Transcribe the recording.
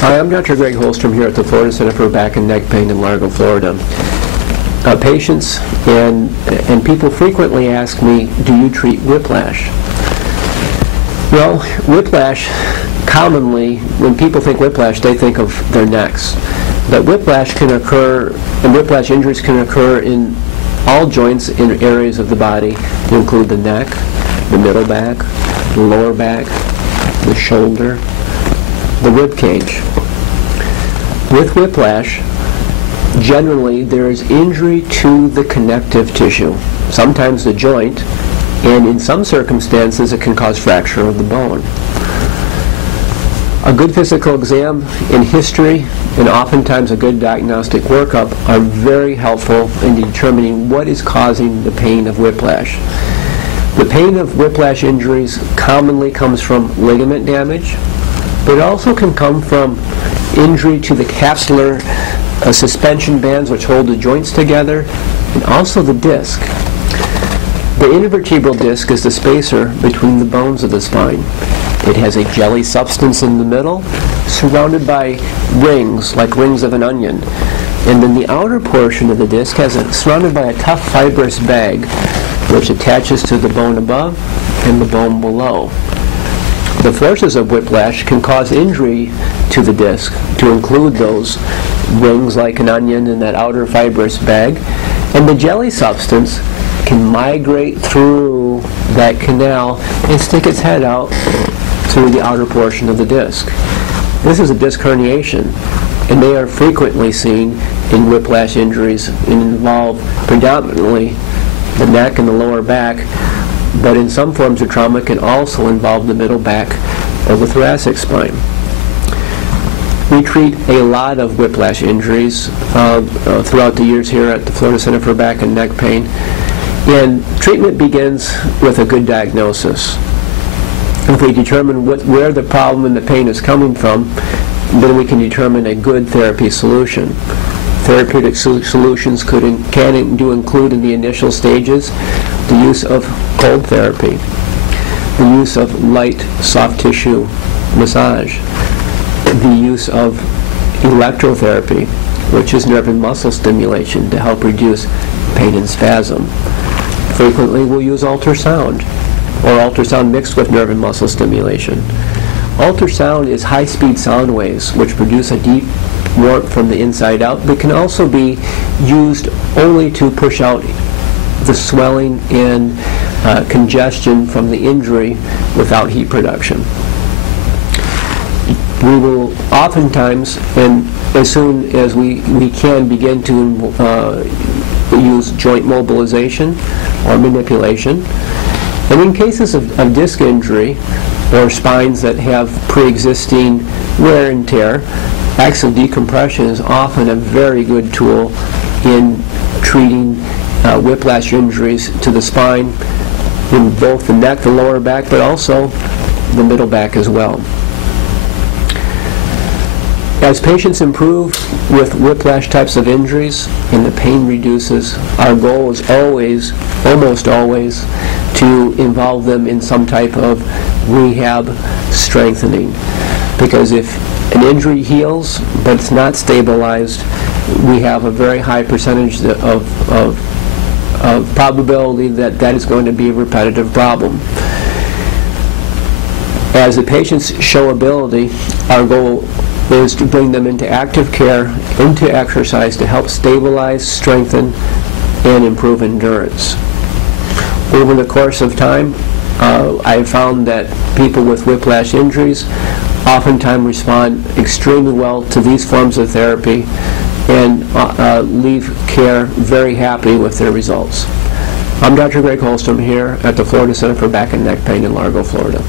Hi, I'm Dr. Greg Holstrom here at the Florida Center for Back and Neck Pain in Largo, Florida. Patients and people frequently ask me, do you treat whiplash? Well, whiplash, commonly, when people think whiplash, they think of their necks. But whiplash can occur, and whiplash injuries can occur in all joints in areas of the body to include the neck, the middle back, the lower back, the shoulder, the rib cage. With whiplash, generally there is injury to the connective tissue, sometimes the joint, and in some circumstances it can cause fracture of the bone. A good physical exam and history, and oftentimes a good diagnostic workup, are very helpful in determining what is causing the pain of whiplash. The pain of whiplash injuries commonly comes from ligament damage, but it also can come from injury to the capsular suspension bands which hold the joints together, and also the disc. The intervertebral disc is the spacer between the bones of the spine. It has a jelly substance in the middle, surrounded by rings, like rings of an onion. And then the outer portion of the disc surrounded by a tough fibrous bag, which attaches to the bone above and the bone below. The forces of whiplash can cause injury to the disc, to include those rings like an onion and that outer fibrous bag. And the jelly substance can migrate through that canal and stick its head out through the outer portion of the disc. This is a disc herniation, and they are frequently seen in whiplash injuries and involve predominantly the neck and the lower back, but in some forms of trauma can also involve the middle back or the thoracic spine. We treat a lot of whiplash injuries throughout the years here at the Florida Center for Back and Neck Pain, and treatment begins with a good diagnosis. If we determine where the problem and the pain is coming from, then we can determine a good therapy solution. Therapeutic solutions can include in the initial stages the use of cold therapy, the use of light soft tissue massage, the use of electrotherapy, which is nerve and muscle stimulation to help reduce pain and spasm. Frequently we'll use ultrasound, or ultrasound mixed with nerve and muscle stimulation. Ultrasound is high-speed sound waves which produce a deep warmth from the inside out, but can also be used only to push out the swelling and congestion from the injury without heat production. We will oftentimes, and as soon as we can, begin to use joint mobilization or manipulation. And in cases of disc injury or spines that have pre-existing wear and tear, axial decompression is often a very good tool in treating whiplash injuries to the spine in both the neck, the lower back, but also the middle back as well. As patients improve with whiplash types of injuries and the pain reduces, our goal is always, almost always, to involve them in some type of rehab strengthening. Because if an injury heals but it's not stabilized, we have a very high percentage of probability that that is going to be a repetitive problem. As the patients show ability, our goal is to bring them into active care, into exercise to help stabilize, strengthen, and improve endurance. Over the course of time, I have found that people with whiplash injuries oftentimes respond extremely well to these forms of therapy and leave care very happy with their results. I'm Dr. Greg Holstrom here at the Florida Center for Back and Neck Pain in Largo, Florida.